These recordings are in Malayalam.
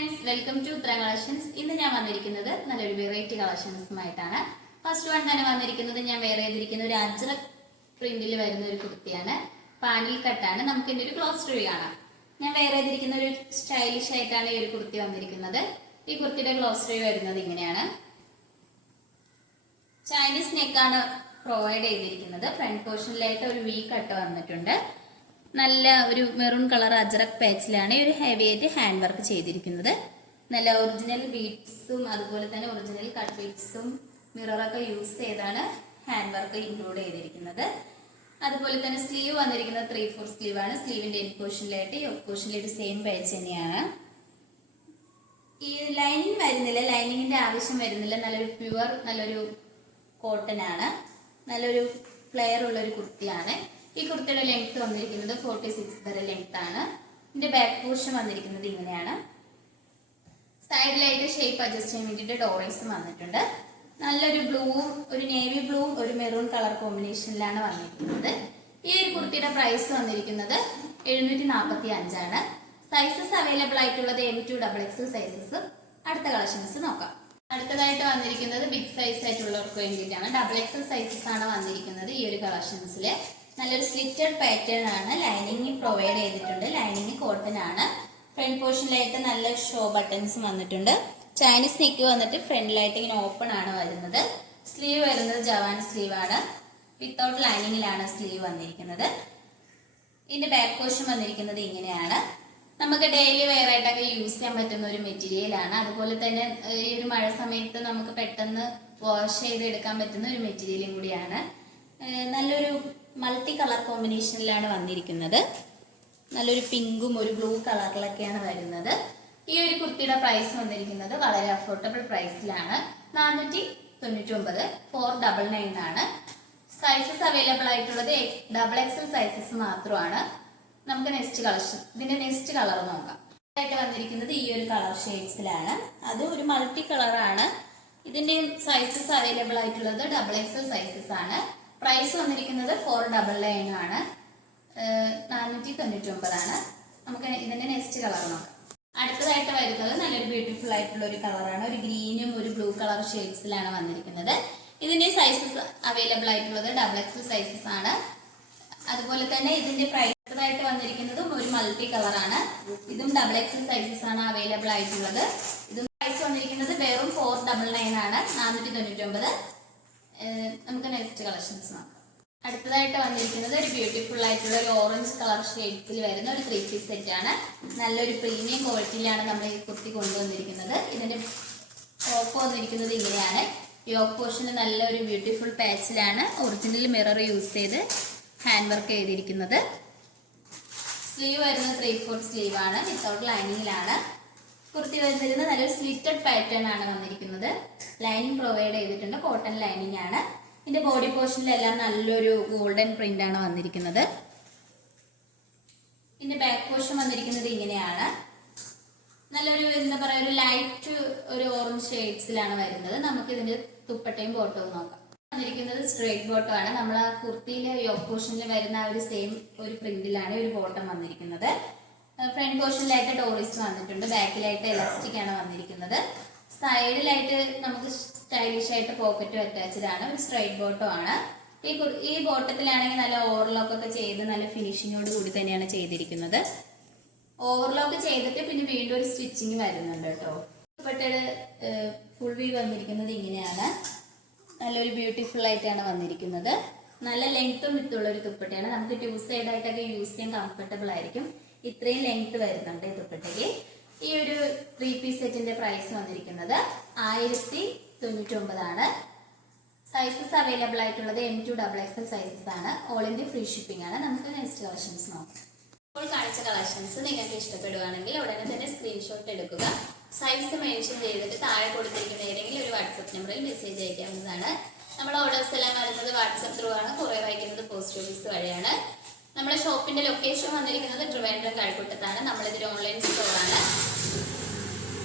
Friends, welcome to Uthara collections. ഇന്ന് ഞാൻ വന്നിരിക്കുന്നത് നല്ലൊരു വെറൈറ്റി കളക്ഷൻസുമായിട്ടാണ്. ഫസ്റ്റ് വൺ തന്നെ വന്നിരിക്കുന്നത് ഞാൻ വേറെ ചെയ്തിരിക്കുന്ന ഒരു അജ്രക് പ്രിന്റിൽ വരുന്ന ഒരു കുർത്തിയാണ്. പാനൽ കട്ടാണ്. നമുക്ക് ഇതിന്റെ ഒരു ക്ലോസ് റിവ്യൂ കാണാം. ഞാൻ വേറെ ചെയ്തിരിക്കുന്ന ഒരു സ്റ്റൈലിഷ് ആയിട്ടാണ് ഈ ഒരു കുർത്തി വന്നിരിക്കുന്നത്. ഈ കുർത്തിയുടെ ക്ലോസ് റിവ്യൂ വരുന്നത് ഇങ്ങനെയാണ്. ചൈനീസ് നെക്കാണ് പ്രൊവൈഡ് ചെയ്തിരിക്കുന്നത്. ഫ്രണ്ട് പോർഷനിലായിട്ട് ഒരു വി കട്ട് വന്നിട്ടുണ്ട്. നല്ല ഒരു മെറൂൺ കളർ അജ്രക് പാച്ചിലാണ് ഈ ഒരു ഹെവി ആയിട്ട് ഹാൻഡ് വർക്ക് ചെയ്തിരിക്കുന്നത്. നല്ല ഒറിജിനൽ ബീഡ്സും അതുപോലെ തന്നെ ഒറിജിനൽ കട്ട് ബീഡ്സും മിററൊക്കെ യൂസ് ചെയ്താണ് ഹാൻഡ് വർക്ക് ഇൻക്ലൂഡ് ചെയ്തിരിക്കുന്നത്. അതുപോലെ തന്നെ സ്ലീവ് വന്നിരിക്കുന്നത് 3/4 സ്ലീവ് ആണ്. സ്ലീവിന്റെ എൻഡ് പോർഷനിലായിട്ട് യോക്ക് പോർഷനിലായിട്ട് സെയിം പാച്ച് തന്നെയാണ്. ഈ ലൈനിങ് വരുന്നില്ല, ലൈനിങ്ങിന്റെ ആവശ്യം വരുന്നില്ല. നല്ലൊരു പ്യുവർ നല്ലൊരു കോട്ടൺ ആണ്. നല്ലൊരു ഫ്ലെയർ ഉള്ള ഒരു കുർത്തിയാണ്. ഈ കുർത്തിയുടെ ലെങ്ത് വന്നിരിക്കുന്നത് 46 വരെ ലെങ്ത് ആണ്. ഇതിന്റെ ബാക്ക് പോർഷൻ വന്നിരിക്കുന്നത് ഇങ്ങനെയാണ്. സൈഡിലായിട്ട് ഷേപ്പ് അഡ്ജസ്റ്റ് ചെയ്യാൻ വേണ്ടിയിട്ട് ഡോറീസും വന്നിട്ടുണ്ട്. നല്ലൊരു ബ്ലൂവും ഒരു നേവി ബ്ലൂവും ഒരു മെറൂൺ കളർ കോമ്പിനേഷനിലാണ് വന്നിരിക്കുന്നത്. ഈ ഒരു കുർത്തിയുടെ പ്രൈസ് വന്നിരിക്കുന്നത് 745 ആണ്. സൈസസ് അവൈലബിൾ ആയിട്ടുള്ളത് M2XXL സൈസസ്. അടുത്ത കളക്ഷൻസ് നോക്കാം. അടുത്തതായിട്ട് വന്നിരിക്കുന്നത് ബിഗ് സൈസ് ആയിട്ടുള്ളവർക്ക് വേണ്ടിയിട്ടാണ്. XXL സൈസസ് ആണ് വന്നിരിക്കുന്നത്. ഈ ഒരു കളക്ഷൻസില് നല്ലൊരു സ്ലിറ്റഡ് പാറ്റേൺ ആണ്. ലൈനിങ് പ്രൊവൈഡ് ചെയ്തിട്ടുണ്ട്. ലൈനിങ് കോട്ടൺ ആണ്. ഫ്രണ്ട് പോർഷനിലായിട്ട് നല്ല ഷോ ബട്ടൺസ് വന്നിട്ടുണ്ട്. ചൈനീസ് നെക്ക് വന്നിട്ട് ഫ്രണ്ടിലായിട്ട് ഇങ്ങനെ ഓപ്പൺ ആണ് വരുന്നത്. സ്ലീവ് വരുന്നത് ജവാൻ സ്ലീവ് ആണ്. വിത്തൗട്ട് ലൈനിങ്ങിലാണ് സ്ലീവ് വന്നിരിക്കുന്നത്. ഇതിന്റെ ബാക്ക് പോർഷൻ വന്നിരിക്കുന്നത് ഇങ്ങനെയാണ്. നമുക്ക് ഡെയിലി വെയർ ആയിട്ടൊക്കെ യൂസ് ചെയ്യാൻ പറ്റുന്ന ഒരു മെറ്റീരിയൽ ആണ്. അതുപോലെ തന്നെ ഈ ഒരു മഴ സമയത്ത് നമുക്ക് പെട്ടെന്ന് വാഷ് ചെയ്ത് എടുക്കാൻ പറ്റുന്ന ഒരു മെറ്റീരിയലും കൂടിയാണ്. നല്ലൊരു മൾട്ടി കളർ കോമ്പിനേഷനിലാണ് വന്നിരിക്കുന്നത്. നല്ലൊരു പിങ്കും ഒരു ബ്ലൂ കളറിലൊക്കെയാണ് വരുന്നത്. ഈ ഒരു കുർത്തിയുടെ പ്രൈസ് വന്നിരിക്കുന്നത് വളരെ അഫോർഡബിൾ പ്രൈസിലാണ്. 499, 499 ആണ്. സൈസസ് അവൈലബിൾ ആയിട്ടുള്ളത് XXL സൈസസ് മാത്രമാണ്. നമുക്ക് നെക്സ്റ്റ് കളക്ഷൻ ഇതിന്റെ നെക്സ്റ്റ് കളർ നോക്കാം. ആയിട്ട് വന്നിരിക്കുന്നത് ഈ ഒരു കളർ ഷെയ്ഡ്സിലാണ്. അത് ഒരു മൾട്ടി കളറാണ്. ഇതിന്റെ സൈസസ് അവൈലബിൾ ആയിട്ടുള്ളത് XXL സൈസസ് ആണ്. പ്രൈസ് വന്നിരിക്കുന്നത് 499 ആണ്. 499 ആണ്. നമുക്ക് ഇതിന്റെ നെക്സ്റ്റ് കളർ നോക്കാം. അടുത്തതായിട്ട് വരുന്നത് നല്ലൊരു ബ്യൂട്ടിഫുൾ ആയിട്ടുള്ള ഒരു കളറാണ്. ഒരു ഗ്രീനും ഒരു ബ്ലൂ കളർ ഷെയ്ഡ്സിലാണ് വന്നിരിക്കുന്നത്. ഇതിന്റെ സൈസസ് അവൈലബിൾ ആയിട്ടുള്ളത് XXL സൈസസ് ആണ്. അതുപോലെ തന്നെ ഇതിന്റെ പ്രൈസ് ആയിട്ട് വന്നിരിക്കുന്നതും ഒരു മൾട്ടി കളറാണ്. ഇതും XXL സൈസസ് ആണ് അവൈലബിൾ ആയിട്ടുള്ളത്. ഇതും പ്രൈസ് വന്നിരിക്കുന്നത് വെറും 499 ആണ്. 499. നമുക്ക് നെക്സ്റ്റ് കളക്ഷൻസ് നോക്കാം. അടുത്തതായിട്ട് വന്നിരിക്കുന്നത് ഒരു ബ്യൂട്ടിഫുൾ ആയിട്ടുള്ള ഒരു ഓറഞ്ച് കളർ ഷെയ്ഡ്സിൽ വരുന്ന ഒരു 3 പീസ് സെറ്റ് ആണ്. നല്ലൊരു പ്രീമിയം ക്വാളിറ്റിയിലാണ് നമ്മൾ ഈ കുർത്തി കൊണ്ടുവന്നിരിക്കുന്നത്. ഇതിന്റെ ടോപ്പ് വന്നിരിക്കുന്നത് ഇങ്ങനെയാണ്. യോക്ക് പോർഷന് നല്ലൊരു ബ്യൂട്ടിഫുൾ പാച്ചിലാണ് ഒറിജിനൽ മിറർ യൂസ് ചെയ്ത് ഹാൻഡ് വർക്ക് ചെയ്തിരിക്കുന്നത്. സ്ലീവ് വരുന്നത് 3/4 സ്ലീവ് ആണ്. വിത്തൗട്ട് ലൈനിങ്ങിലാണ് കുർത്തി വരുന്നത്. നല്ലൊരു സ്ലിറ്റഡ് പാറ്റേൺ ആണ് വന്നിരിക്കുന്നത്. ലൈനിങ് പ്രൊവൈഡ് ചെയ്തിട്ടുണ്ട്. കോട്ടൺ ലൈനിങ് ആണ്. ഇതിന്റെ ബോഡി പോർഷനിലെല്ലാം നല്ലൊരു ഗോൾഡൻ പ്രിന്റ് ആണ് വന്നിരിക്കുന്നത്. ഇതിന്റെ ബാക്ക് പോർഷൻ വന്നിരിക്കുന്നത് ഇങ്ങനെയാണ്. നല്ലൊരു എന്താ പറയുക ഒരു ലൈറ്റ് ഒരു ഓറഞ്ച് ഷെയ്ഡ്സിലാണ് വരുന്നത്. നമുക്ക് ഇതിന്റെ തുപ്പട്ടയും ബോട്ടവും നോക്കാം. വന്നിരിക്കുന്നത് സ്ട്രേറ്റ് ബോട്ടം ആണ്. നമ്മൾ ആ കുർത്തിയിലെ യോക്ക് പോർഷനിൽ വരുന്ന ആ ഒരു സെയിം ഒരു പ്രിന്റിലാണ് ഒരു ബോട്ടം വന്നിരിക്കുന്നത്. ഫ്രണ്ട് പോർഷനിലായിട്ട് ഡോറീസ് വന്നിട്ടുണ്ട്. ബാക്കിലായിട്ട് എലാസ്റ്റിക് ആണ് വന്നിരിക്കുന്നത്. സൈഡിലായിട്ട് നമുക്ക് സ്റ്റൈലിഷ് ആയിട്ട് പോക്കറ്റും അറ്റാച്ച്ഡ് ആണ്. ഒരു സ്ട്രൈറ്റ് ബോട്ടം ആണ്. ഈ ബോട്ടത്തിലാണെങ്കിൽ നല്ല ഓവർലോക്ക് ഒക്കെ ചെയ്ത് നല്ല ഫിനിഷിങ്ങോട് കൂടി തന്നെയാണ് ചെയ്തിരിക്കുന്നത്. ഓവർലോക്ക് ചെയ്തിട്ട് പിന്നെ വീണ്ടും ഒരു സ്റ്റിച്ചിങ് വരുന്നുണ്ട് കേട്ടോ. ദുപ്പട്ടയുടെ ഫുൾ വ്യൂ വന്നിരിക്കുന്നത് ഇങ്ങനെയാണ്. നല്ലൊരു ബ്യൂട്ടിഫുൾ ആയിട്ടാണ് വന്നിരിക്കുന്നത്. നല്ല ലെങ്ത്തും വിത്തുള്ള ഒരു ദുപ്പട്ടയാണ്. നമുക്ക് 2 സൈഡ് ആയിട്ടൊക്കെ യൂസ് ചെയ്യാൻ കംഫർട്ടബിൾ ആയിരിക്കും. ഇത്രയും ലെങ്ത് വരുന്നുണ്ട് ഈ ദുപ്പട്ടയ്ക്ക്. ഈ ഒരു 3 പീസ് സെറ്റിന്റെ പ്രൈസ് വന്നിരിക്കുന്നത് 1099 ആണ്. സൈസസ് അവൈലബിൾ ആയിട്ടുള്ളത് M2XXL സൈസസ് ആണ്. ഓൾ ഇന്ത്യ ഫ്രീ ഷിപ്പിംഗ് ആണ്. നമുക്ക് നെക്സ്റ്റ് കളക്ഷൻസ് നോക്കാം. ഇപ്പോൾ കാണിച്ച കളക്ഷൻസ് നിങ്ങൾക്ക് ഇഷ്ടപ്പെടുകയാണെങ്കിൽ ഉടനെ തന്നെ സ്ക്രീൻഷോട്ട് എടുക്കുക. സൈസ് മെൻഷൻ ചെയ്തിട്ട് താഴെ കൊടുത്തിരിക്കുന്ന ഏതെങ്കിലും ഒരു വാട്സപ്പ് നമ്പറിൽ മെസ്സേജ് അയക്കാവുന്നതാണ്. നമ്മുടെ ഓർഡേഴ്സ് എല്ലാം വരുന്നത് വാട്സപ്പ് ത്രൂ ആണ്. കൊറിയർ അയക്കുന്നത് പോസ്റ്റ് ഓഫീസ് വഴിയാണ്. നമ്മുടെ ഷോപ്പിന്റെ ലൊക്കേഷൻ വന്നിരിക്കുന്നത് ട്രിവാൻഡ്രം കഴക്കൂട്ടത്താണ്. നമ്മളിതൊരു ഓൺലൈൻ സ്റ്റോറാണ്.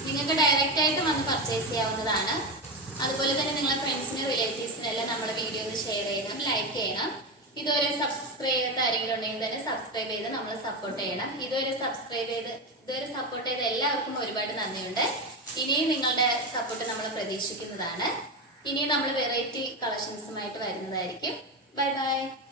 നിങ്ങൾക്ക് ഡയറക്റ്റ് ആയിട്ട് വന്ന് പർച്ചേസ് ചെയ്യാവുന്നതാണ്. അതുപോലെ തന്നെ നിങ്ങളുടെ ഫ്രണ്ട്സിനും റിലേറ്റീവ്സിനും എല്ലാം നമ്മുടെ വീഡിയോ ഒന്ന് ഷെയർ ചെയ്യണം, ലൈക്ക് ചെയ്യണം. ഇതുവരെ സബ്സ്ക്രൈബ് ചെയ്യാത്ത ആരെങ്കിലും ഉണ്ടെങ്കിൽ തന്നെ സബ്സ്ക്രൈബ് ചെയ്ത് നമ്മളെ സപ്പോർട്ട് ചെയ്യണം. ഇതുവരെ സബ്സ്ക്രൈബ് ചെയ്ത് ഇതുവരെ സപ്പോർട്ട് ചെയ്ത എല്ലാവർക്കും ഒരുപാട് നന്ദിയുണ്ട്. ഇനിയും നിങ്ങളുടെ സപ്പോർട്ട് നമ്മൾ പ്രതീക്ഷിക്കുന്നതാണ്. ഇനിയും നമ്മൾ വെറൈറ്റി കളക്ഷൻസുമായിട്ട് വരുന്നതായിരിക്കും. Bye bye.